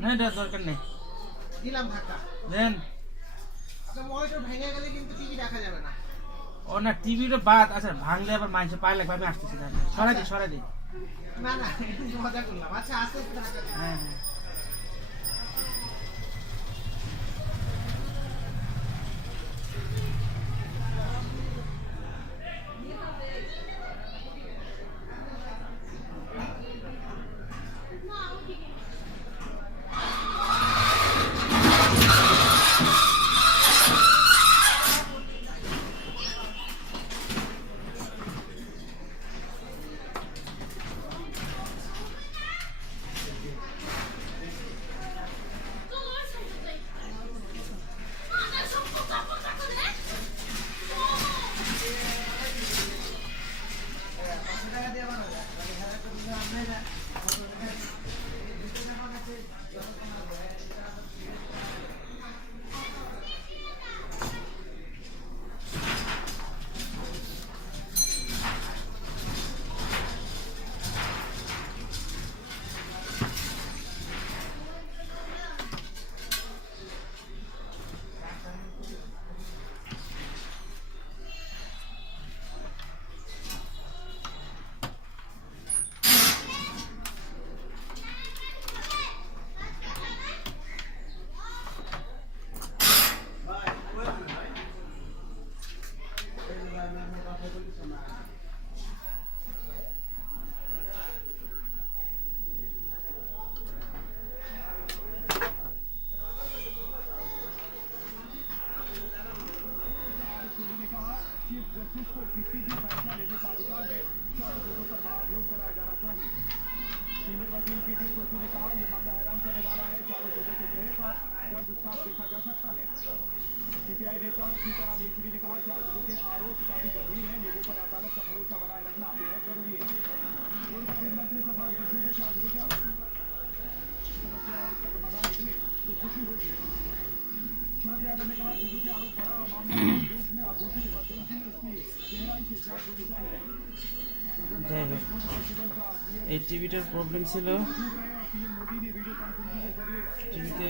না এটা দরকার নেই, দিলাম ধাক্কা দেন ও না টিভিটা বাদ আচ্ছা ভাঙলে আবার মানুষে পায়ে লাগবে আমি আসতেছি না সরাই দিই না না মজা করলাম আচ্ছা আস্তে আস্তে হ্যাঁ হ্যাঁ যাই হোক এই টিভিটার প্রবলেম ছিল টিভিতে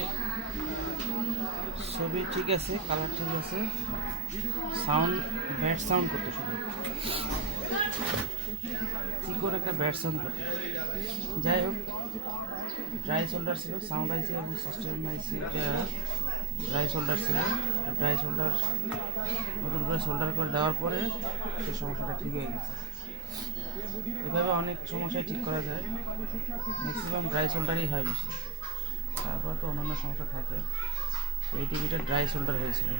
ছবি ঠিক আছে কালার ঠিক আছে সাউন্ড ব্যাড সাউন্ড করতে শুধু কী করে একটা ব্যাড সাউন্ড করতে যাই হোক ড্রাই শোল্ডার ছিল সাউন্ড আইসি এবং সিস্টেম আইসি এটা ড্রাই শোল্ডার ছিল ড্রাই শোল্ডার নতুন করে শোল্ডার করে দেওয়ার পরে সেই সমস্যাটা ঠিক হয়ে গেছে এভাবে অনেক সমস্যাই ঠিক করা যায় ম্যাক্সিমাম ড্রাই শোল্ডারই হয় বেশি তারপর তো অন্যান্য সমস্যা থাকে এই টিভিটা ড্রাই শোল্ডার হয়েছিল